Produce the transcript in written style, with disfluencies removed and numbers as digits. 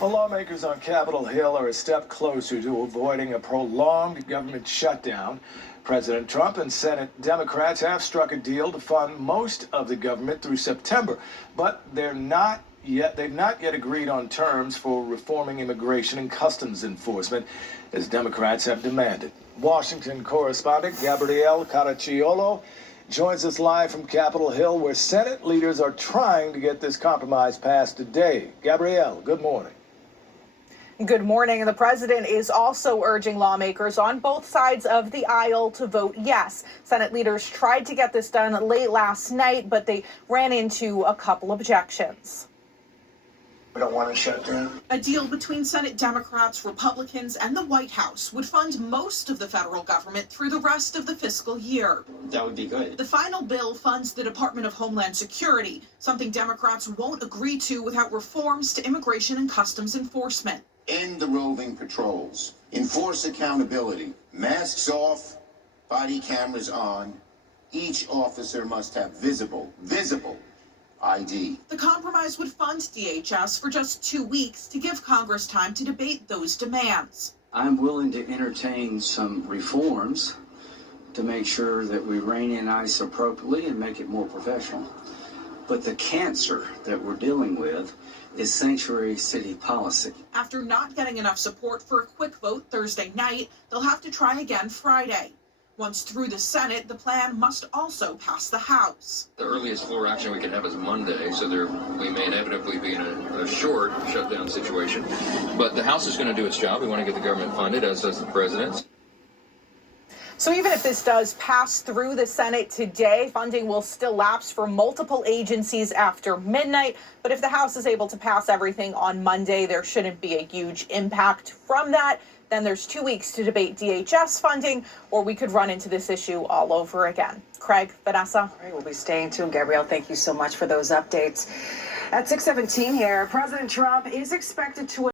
Well, lawmakers on Capitol Hill are a step closer to avoiding a prolonged government shutdown. President Trump and Senate Democrats have struck a deal to fund most of the government through September, but they've not yet agreed on terms for reforming immigration and customs enforcement, as Democrats have demanded. Washington correspondent Gabrielle Caracciolo joins us live from Capitol Hill, where Senate leaders are trying to get this compromise passed today. Gabrielle, good morning. Good morning. The president is also urging lawmakers on both sides of the aisle to vote yes. Senate leaders tried to get this done late last night, but they ran into a couple objections. We don't want to shut down. A deal between Senate Democrats, Republicans, and the White House would fund most of the federal government through the rest of the fiscal year. That would be good. The final bill funds the Department of Homeland Security, something Democrats won't agree to without reforms to immigration and customs enforcement. End the roving patrols. Enforce accountability. Masks off, body cameras on. Each officer must have visible ID. The compromise would fund DHS for just 2 weeks to give Congress time to debate those demands. I'm willing to entertain some reforms to make sure that we rein in ICE appropriately and make it more professional. But the cancer that we're dealing with is sanctuary city policy. After not getting enough support for a quick vote Thursday night, they'll have to try again Friday. Once through the Senate, the plan must also pass the House. The earliest floor action we can have is Monday, so we may inevitably be in a short shutdown situation. But the House is going to do its job. We want to get the government funded, as does the president. So even if this does pass through the Senate today, funding will still lapse for multiple agencies after midnight. But if the House is able to pass everything on Monday, there shouldn't be a huge impact from that. Then there's 2 weeks to debate DHS funding, or we could run into this issue all over again. Craig, Vanessa. All right, we'll be staying tuned. Gabrielle, thank you so much for those updates. At 6:17 here, President Trump is expected to